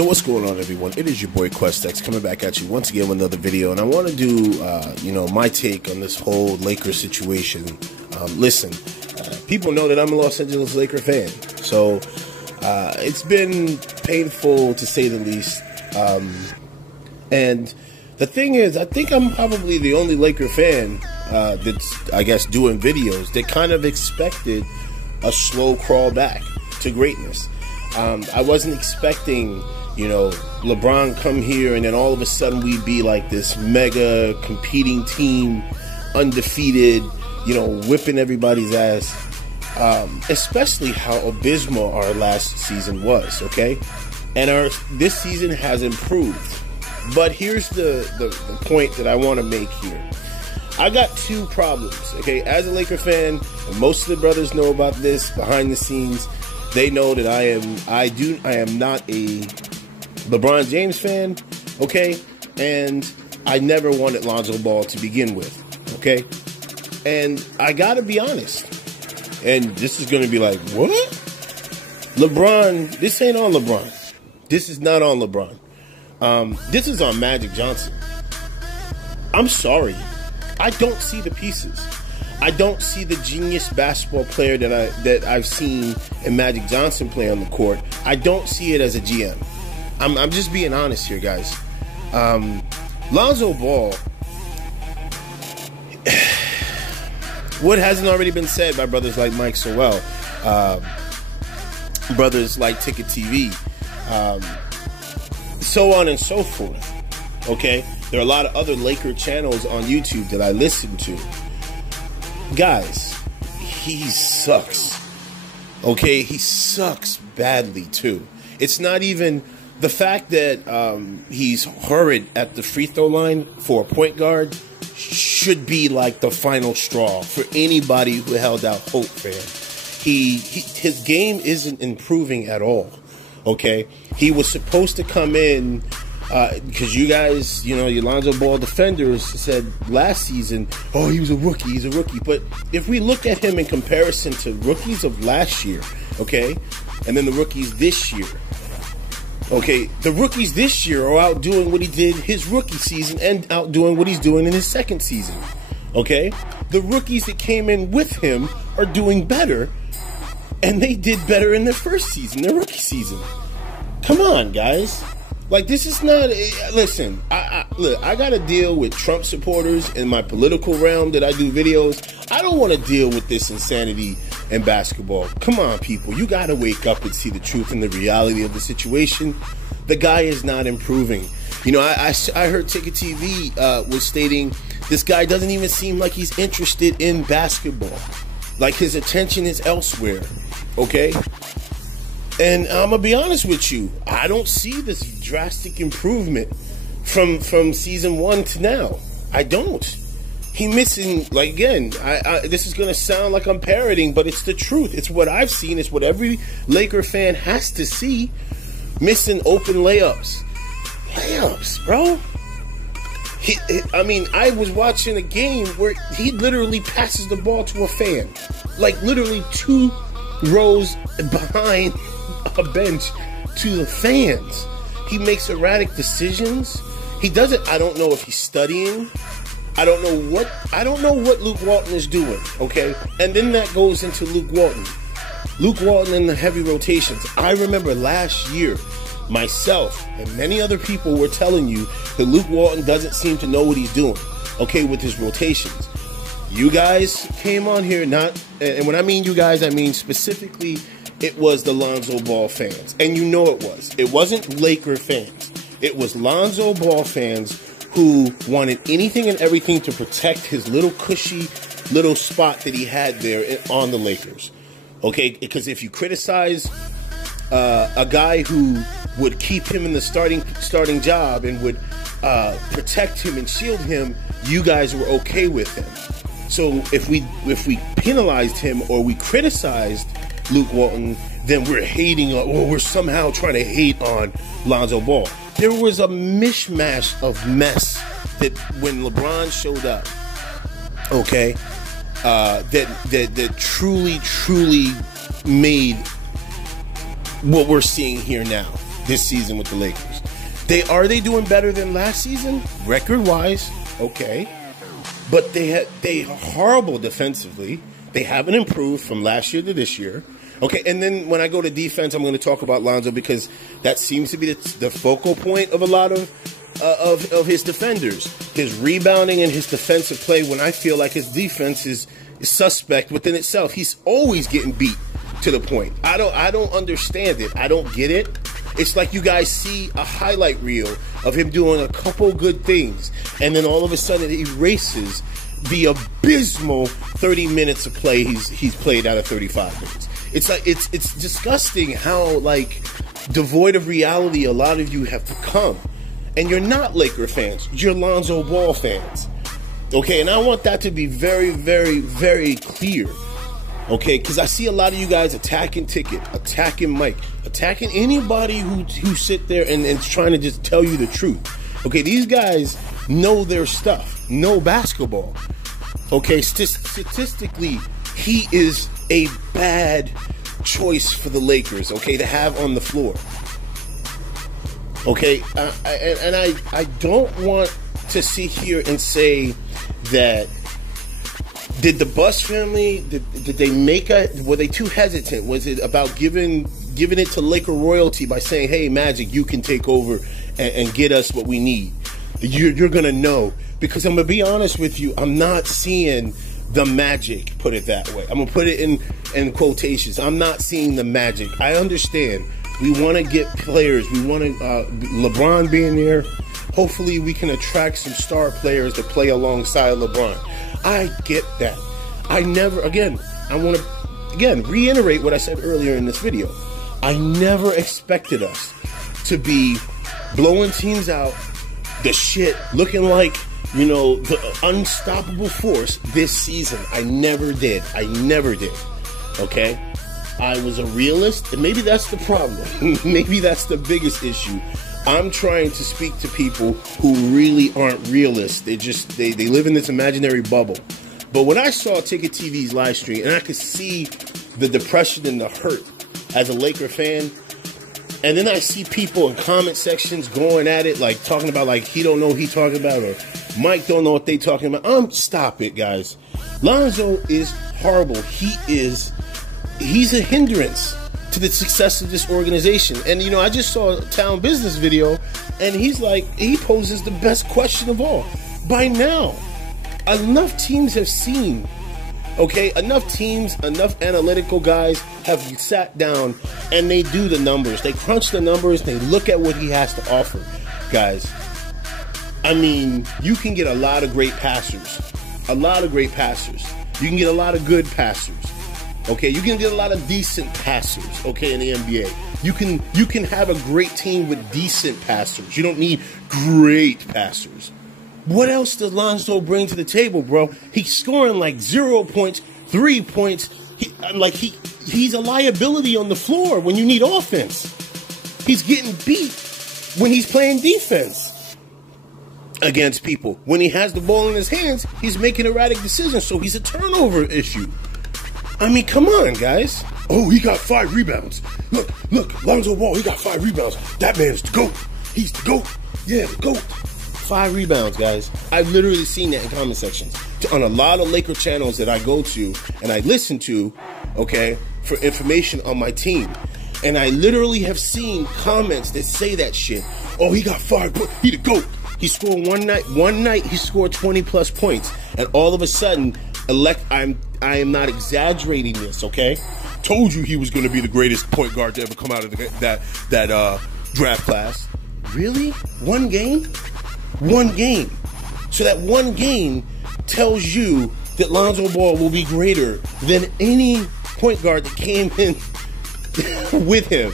So what's going on, everyone? It is your boy QuestX coming back at you once again with another video, and I want to do my take on this whole Lakers situation. Listen, people know that I'm a Los Angeles Laker fan, so it's been painful to say the least. And the thing is, I think I'm probably the only Laker fan that's, I guess, doing videos that kind of expected a slow crawl back to greatness. I wasn't expecting, LeBron come here and then all of a sudden we'd be like this mega competing team, undefeated, whipping everybody's ass. Especially how abysmal our last season was, okay? And this season has improved. But here's the point that I want to make here. I got two problems, okay? As a Laker fan, and most of the brothers know about this behind the scenes. They know that I am not a LeBron James fan, okay? And I never wanted Lonzo Ball to begin with, okay? And I gotta be honest, and this is gonna be like, what? LeBron, this ain't on LeBron. This is not on LeBron. This is on Magic Johnson. I'm sorry. I don't see the pieces. I don't see the genius basketball player that I've seen in Magic Johnson play on the court. I don't see it as a GM. I'm just being honest here, guys. Lonzo Ball, what hasn't already been said by brothers like Mike Sowell, brothers like Ticket TV, so on and so forth. Okay, there are a lot of other Laker channels on YouTube that I listen to. Guys, he sucks. Okay, he sucks badly too. It's not even the fact that he's horrid at the free throw line for a point guard should be like the final straw for anybody who held out hope for him. His game isn't improving at all. Okay, he was supposed to come in. Because you guys, your Lonzo Ball defenders said last season, oh, he's a rookie. But if we look at him in comparison to rookies of last year, okay, and then the rookies this year, okay, the rookies this year are outdoing what he did his rookie season and outdoing what he's doing in his second season, okay? The rookies that came in with him are doing better, and they did better in their first season, their rookie season. Come on, guys. Like, this is not... Listen, look, I got to deal with Trump supporters in my political realm that I do videos. I don't want to deal with this insanity in basketball. Come on, people. You got to wake up and see the truth and the reality of the situation. The guy is not improving. I heard Ticket TV was stating this guy doesn't even seem like he's interested in basketball. Like, his attention is elsewhere. Okay? And I'm going to be honest with you, I don't see this drastic improvement from season 1 to now. I don't. He missing, like, again, this is going to sound like I'm parroting, but it's the truth. It's what I've seen. It's what every Laker fan has to see. Missing open layups. Layups, bro. I was watching a game where he literally passes the ball to a fan. Like, literally 2 rows behind a bench to the fans. He makes erratic decisions. He doesn't. I don't know if he's studying. I don't know what Luke Walton is doing. Okay, and then that goes into Luke Walton. Luke Walton in the heavy rotations. I remember last year, myself and many other people were telling you that Luke Walton doesn't seem to know what he's doing. Okay, with his rotations. You guys came on here, and when I mean you guys, I mean specifically. It was the Lonzo Ball fans. And you know it was. It wasn't Laker fans. It was Lonzo Ball fans who wanted anything and everything to protect his little cushy little spot that he had there on the Lakers. Okay? Because if you criticize a guy who would keep him in the starting job and would protect him and shield him, you guys were okay with him. So if we penalized him or we criticized Luke Walton, then we're hating on, or we're somehow trying to hate on Lonzo Ball. There was a mishmash of mess that when LeBron showed up, okay, that truly made what we're seeing here now. this season with the Lakers. Are they doing better than last season? Record-wise, okay. But they are horrible defensively. They haven't improved from last year to this year. Okay, and then when I go to defense, I'm going to talk about Lonzo because that seems to be the focal point of a lot of his defenders. His rebounding and his defensive play, when I feel like his defense is suspect within itself. He's always getting beat to the point. I don't understand it. I don't get it. It's like you guys see a highlight reel of him doing a couple good things, and then all of a sudden it erases the abysmal 30 minutes of play he's played out of 35 minutes. It's like it's disgusting how like devoid of reality a lot of you have become. And you're not Laker fans. You're Lonzo Ball fans. Okay, and I want that to be very, very, very clear. Okay, because I see a lot of you guys attacking Ticket, attacking Mike, attacking anybody who sit there and trying to just tell you the truth. Okay, these guys know their stuff, know basketball. Okay, statistically, he is a bad choice for the Lakers, okay, to have on the floor. Okay, and I don't want to sit here and say that did the Buss family, did they were they too hesitant? Was it about giving it to Laker royalty by saying, hey, Magic, you can take over and get us what we need? You're going to know. Because I'm going to be honest with you, I'm not seeing the magic, put it that way. I'm going to put it in quotations. I'm not seeing the magic. I understand. We want to get players. We want to, LeBron being there. Hopefully we can attract some star players to play alongside LeBron. I get that. I want to, reiterate what I said earlier in this video. I never expected us to be blowing teams out, the shit, looking like, you know, the unstoppable force this season. I never did. Okay? I was a realist, and maybe that's the problem. Maybe that's the biggest issue. I'm trying to speak to people who really aren't realists. They live in this imaginary bubble. But when I saw Ticket TV's live stream, and I could see the depression and the hurt as a Laker fan, and then I see people in comment sections going at it, like talking about like he don't know what he talking about, or Mike don't know what they talking about. Stop it, guys. Lonzo is horrible. He's a hindrance to the success of this organization. And, you know, I just saw a Town Business video, and he poses the best question of all. By now, enough teams have seen, okay, enough analytical guys have sat down, and they do the numbers. They crunch the numbers, they look at what he has to offer. Guys, I mean, you can get a lot of great passers. You can get a lot of good passers. Okay, you can get a lot of decent passers, okay, in the NBA. You can have a great team with decent passers. You don't need great passers. What else does Lonzo bring to the table, bro? He's scoring like 0 points, 3 points. He's a liability on the floor when you need offense. He's getting beat when he's playing defense against people. When he has the ball in his hands, he's making erratic decisions, so he's a turnover issue. I mean, come on, guys. Oh, he got 5 rebounds. Look, Lonzo Ball, he got 5 rebounds. That man's the GOAT. He's the GOAT. Yeah, the GOAT. 5 rebounds, guys. I've literally seen that in comment sections. On a lot of Laker channels that I go to and I listen to, okay, for information on my team. And I literally have seen comments that say that shit. Oh, he got 5 points. He the GOAT. He scored one night he scored 20+ points. And all of a sudden, I am not exaggerating this, okay? Told you he was going to be the greatest point guard to ever come out of that draft class. Really? One game? One game. So that one game tells you that Lonzo Ball will be greater than any point guard that came in with him.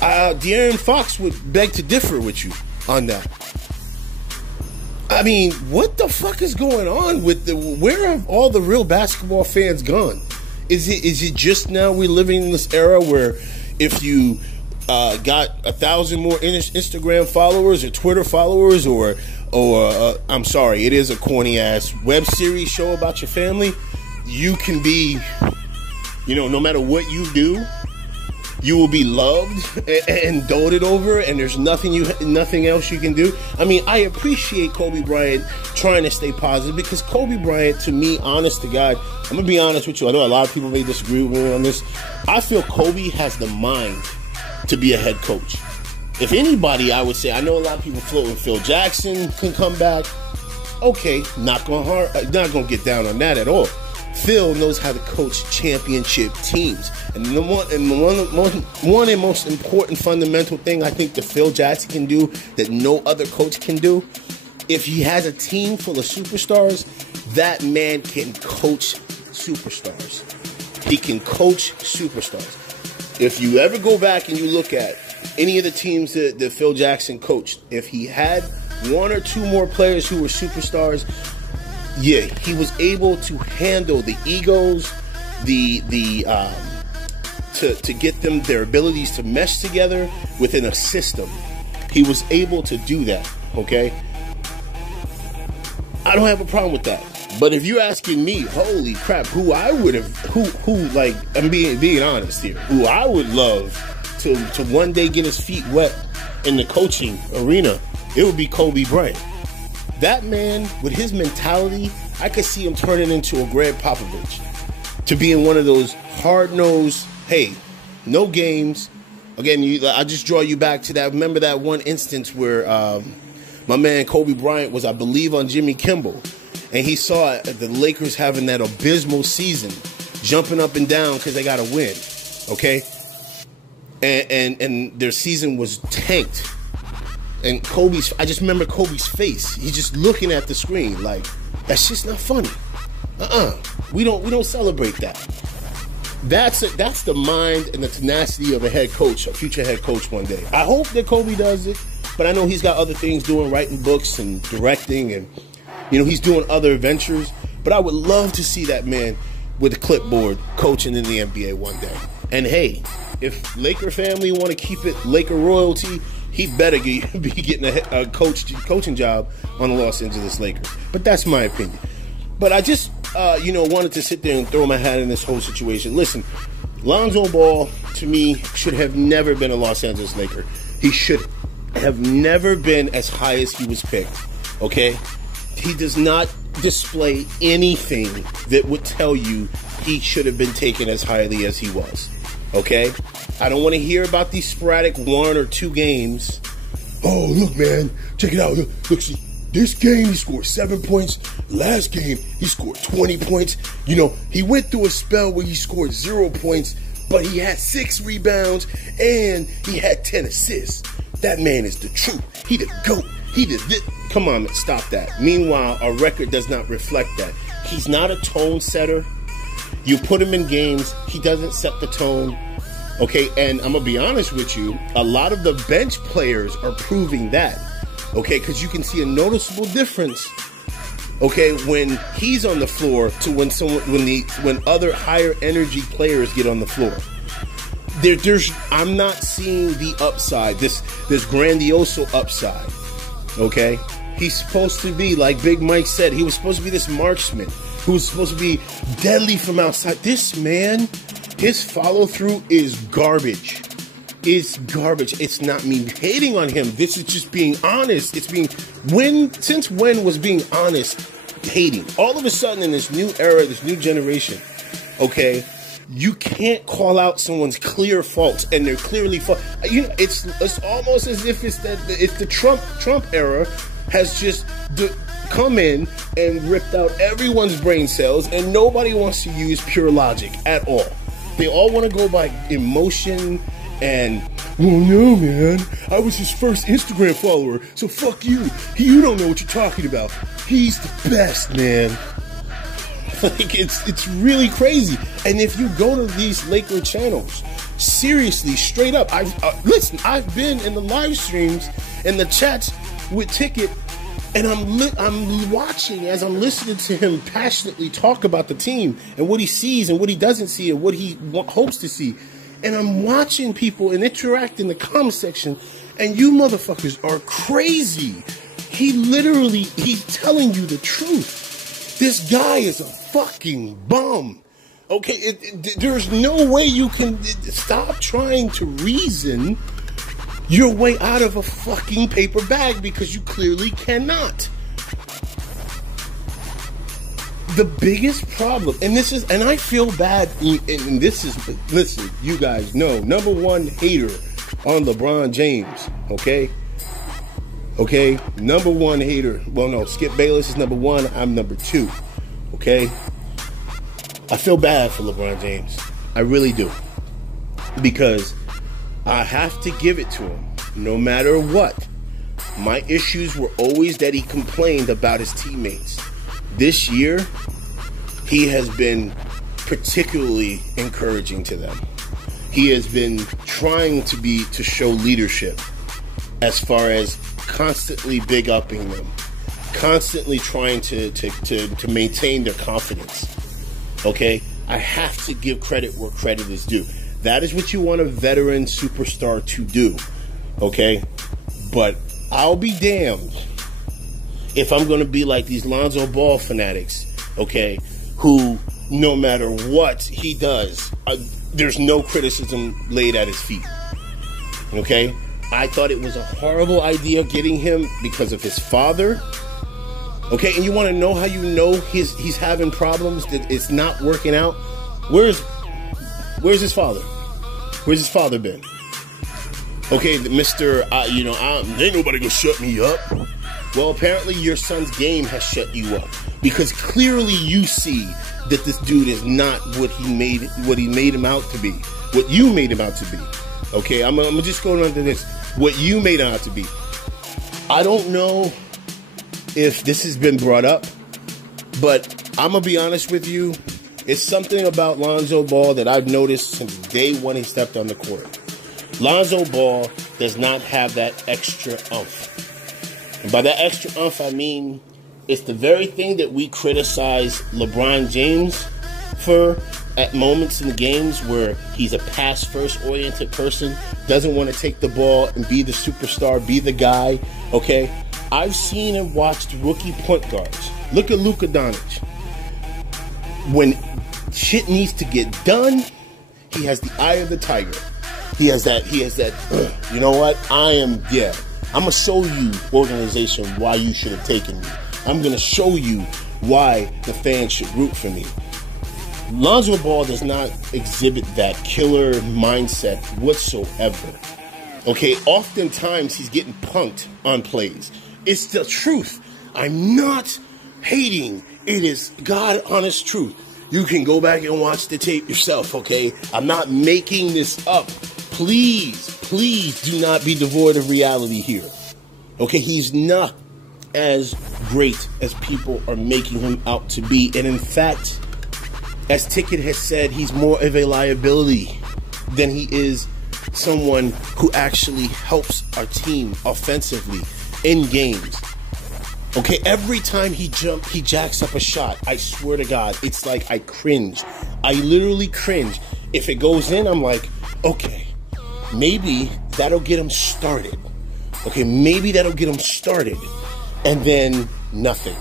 De'Aaron Fox would beg to differ with you on that. I mean, what the fuck is going on with where have all the real basketball fans gone? Is it just now we're living in this era where if you got 1,000 more Instagram followers or Twitter followers or I'm sorry, it is a corny ass web series show about your family, you can be, you know, no matter what you do, you will be loved and doted over, and there's nothing else you can do. I mean, I appreciate Kobe Bryant trying to stay positive, because Kobe Bryant, to me, honest to God, I'm gonna be honest with you. I know a lot of people may disagree with me on this. I feel Kobe has the mind to be a head coach. If anybody, I would say, I know a lot of people floating Phil Jackson can come back. Okay, not gonna get down on that at all. Phil knows how to coach championship teams. And one and most important fundamental thing I think that Phil Jackson can do that no other coach can do, if he has a team full of superstars, that man can coach superstars. He can coach superstars. If you ever go back and you look at any of the teams that Phil Jackson coached, if he had one or two more players who were superstars, yeah, he was able to handle the egos, to get them their abilities to mesh together within a system. He was able to do that. Okay, I don't have a problem with that. But if you're asking me, holy crap, who I would have, like, I'm being honest here, who I would love to one day get his feet wet in the coaching arena, it would be Kobe Bryant. That man, with his mentality, I could see him turning into a Greg Popovich, to being one of those hard-nosed, hey, no games. Again, I just draw you back to that. Remember that one instance where my man Kobe Bryant was, I believe, on Jimmy Kimmel, and he saw the Lakers having that abysmal season, jumping up and down because they got to win, okay? And their season was tanked. And I just remember Kobe's face. He's just looking at the screen like, that's just not funny. We don't celebrate that. That's the mind and the tenacity of a head coach, a future head coach one day. I hope that Kobe does it, but I know he's got other things doing, writing books and directing, and he's doing other ventures. But I would love to see that man with a clipboard coaching in the NBA one day. And hey, if Laker family want to keep it Laker royalty, he better be getting a coaching job on the Los Angeles Lakers. But that's my opinion. But I just, wanted to sit there and throw my hat in this whole situation. Listen, Lonzo Ball, to me, should have never been a Los Angeles Laker. He should have never been as high as he was picked, okay? He does not display anything that would tell you he should have been taken as highly as he was, okay? I don't want to hear about these sporadic 1 or 2 games. Oh, look, man, check it out. Look, see, this game he scored 7 points. Last game he scored 20 points. He went through a spell where he scored 0 points, but he had 6 rebounds and he had 10 assists. That man is the truth. He the GOAT. He did this. Come on, man, stop that. Meanwhile, our record does not reflect that. He's not a tone setter. You put him in games, he doesn't set the tone. Okay, and I'm going to be honest with you, a lot of the bench players are proving that, okay, because you can see a noticeable difference, okay, when he's on the floor to when other higher energy players get on the floor. I'm not seeing the upside, this grandioso upside, okay? He's supposed to be, like Big Mike said, he was supposed to be this marksman who was supposed to be deadly from outside. This man, his follow-through is garbage. It's garbage. It's not me hating on him. This is just being honest. Since when was being honest hating? All of a sudden in this new era, this new generation, okay, you can't call out someone's clear faults, and they're clearly fault. It's almost as if it's the Trump era has just come in and ripped out everyone's brain cells, and nobody wants to use pure logic at all. They all want to go by emotion and, well, no, man, I was his first Instagram follower, so fuck you. You don't know what you're talking about. He's the best, man. Like, it's really crazy. And if you go to these Laker channels, seriously, straight up, listen, I've been in the live streams and the chats with Ticket, and I'm watching as I'm listening to him passionately talk about the team and what he sees and what he doesn't see and what he hopes to see. And I'm watching people and interact in the comment section, and you motherfuckers are crazy. He's telling you the truth. This guy is a fucking bum. Okay, there's no way you can stop trying to reason your way out of a fucking paper bag, because you clearly cannot. The biggest problem, and I feel bad, and this is, listen, you guys know, number one hater on LeBron James, okay? Okay, number one hater. Well, no, Skip Bayless is number one, I'm number two, okay? I feel bad for LeBron James. I really do. Because I have to give it to him, no matter what. My issues were always that he complained about his teammates. This year, he has been particularly encouraging to them. He has been trying to show leadership as far as constantly big upping them, constantly trying to maintain their confidence. Okay? I have to give credit where credit is due. That is what you want a veteran superstar to do. Okay? But I'll be damned if I'm going to be like these Lonzo Ball fanatics, okay, who no matter what he does, there's no criticism laid at his feet. Okay? I thought it was a horrible idea getting him because of his father. Okay, and you want to know how you know he's having problems, that it's not working out? Where's his father? Where's his father been? Okay, Mr. Ain't nobody gonna shut me up. Well, apparently your son's game has shut you up, because clearly you see that this dude is not what he made him out to be. What you made him out to be. Okay, I'm just going on to this. What you made him out to be. I don't know if this has been brought up, but I'm going to be honest with you. It's something about Lonzo Ball that I've noticed since day one he stepped on the court. Lonzo Ball does not have that extra oomph. And by that extra oomph, I mean it's the very thing that we criticize LeBron James for at moments in the games, where he's a pass-first oriented person, doesn't want to take the ball and be the superstar, be the guy, okay? I've seen and watched rookie point guards. Look at Luka Doncic. When shit needs to get done, he has the eye of the tiger. He has that, you know what? I'm going to show you, organization, why you should have taken me. I'm going to show you why the fans should root for me. Lonzo Ball does not exhibit that killer mindset whatsoever. Okay, oftentimes he's getting punked on plays. It's the truth. I'm not hating. It is God honest truth. You can go back and watch the tape yourself, okay? I'm not making this up. Please do not be devoid of reality here. Okay, he's not as great as people are making him out to be. And in fact, as Ticket has said, he's more of a liability than he is someone who actually helps our team offensively in games. Okay, every time he jacks up a shot, I swear to God, it's like I cringe. I literally cringe. If it goes in, I'm like, okay, maybe that'll get him started. Okay, maybe that'll get him started. And then nothing.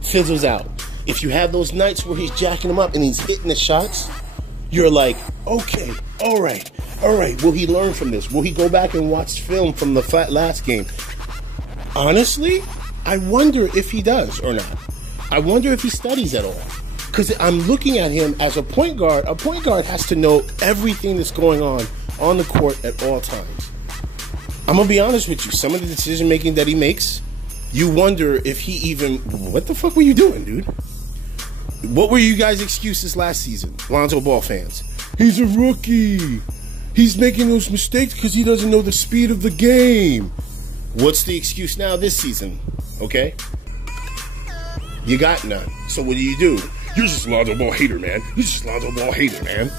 Fizzles out. If you have those nights where he's jacking them up and he's hitting the shots, you're like, okay, all right. Will he learn from this? Will he go back and watch film from the last game? Honestly, I wonder if he does or not. I wonder if he studies at all. Because I'm looking at him as a point guard. A point guard has to know everything that's going on the court at all times. I'm going to be honest with you. Some of the decision making that he makes, you wonder if he even... What the fuck were you doing, dude? What were you guys' excuses last season, Lonzo Ball fans? He's a rookie. He's making those mistakes because he doesn't know the speed of the game. What's the excuse now this season? Okay? You got none. So what do? You're just a Lonzo Ball hater, man. You're just a Lonzo Ball hater, man.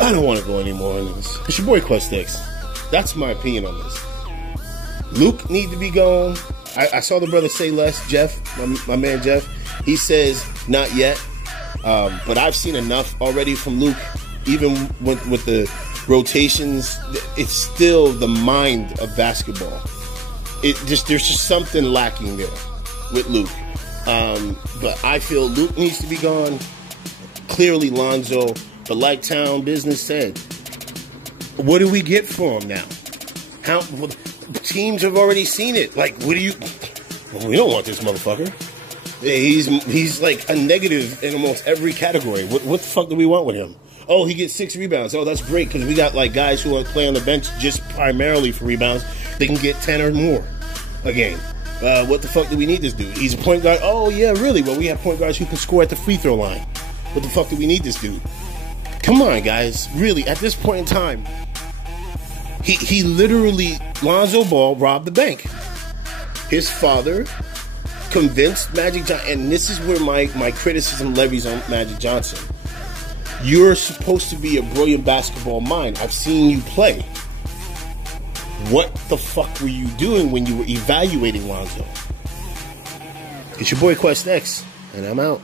I don't want to go anymore on this. It's your boy Questix. That's my opinion on this. Luke need to be gone. I saw the brother say less, Jeff, my man Jeff. He says not yet. But I've seen enough already from Luke. Even with the rotations, it's still the mind of basketball. There's just something lacking there with Luke. But I feel Luke needs to be gone. Clearly Lonzo. But like Town Business said, what do we get for him now? How teams have already seen it. Like, what do you... Well, we don't want this motherfucker. He's like a negative in almost every category. What the fuck do we want with him? Oh, he gets 6 rebounds. Oh, that's great, because we got like guys who are playing on the bench just primarily for rebounds. They can get 10 or more a game. What the fuck do we need this dude? He's a point guard. Oh, yeah, really? Well, we have point guards who can score at the free throw line. What the fuck do we need this dude? Come on, guys. Really, at this point in time, he literally, Lonzo Ball robbed the bank. His father convinced Magic Johnson, and this is where my criticism levies on Magic Johnson. You're supposed to be a brilliant basketball mind. I've seen you play. What the fuck were you doing when you were evaluating Lonzo? It's your boy Quest X, and I'm out.